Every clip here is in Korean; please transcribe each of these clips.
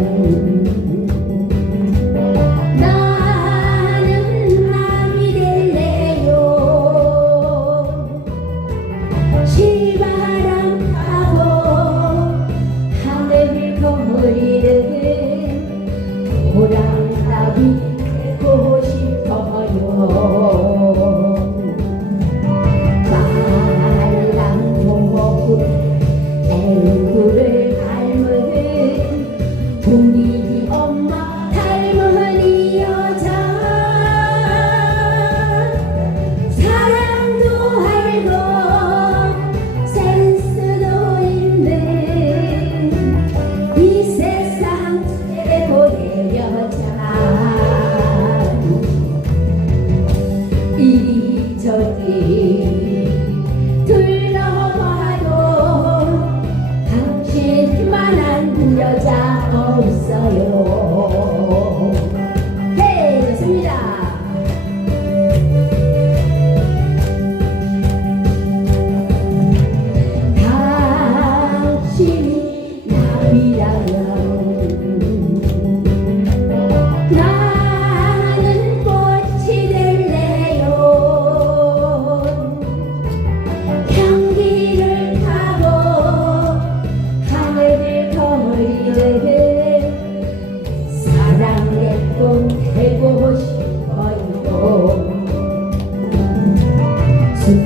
Oh, oh, oh, oh, oh. to thee. 그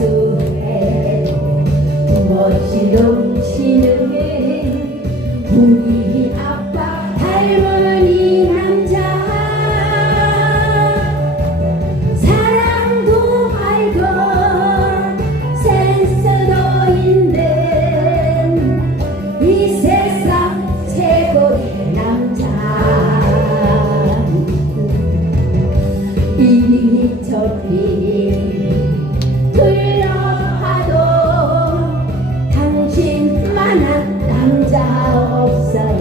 우수해 무엇이 넘치는 우리 하나 남자 없어요.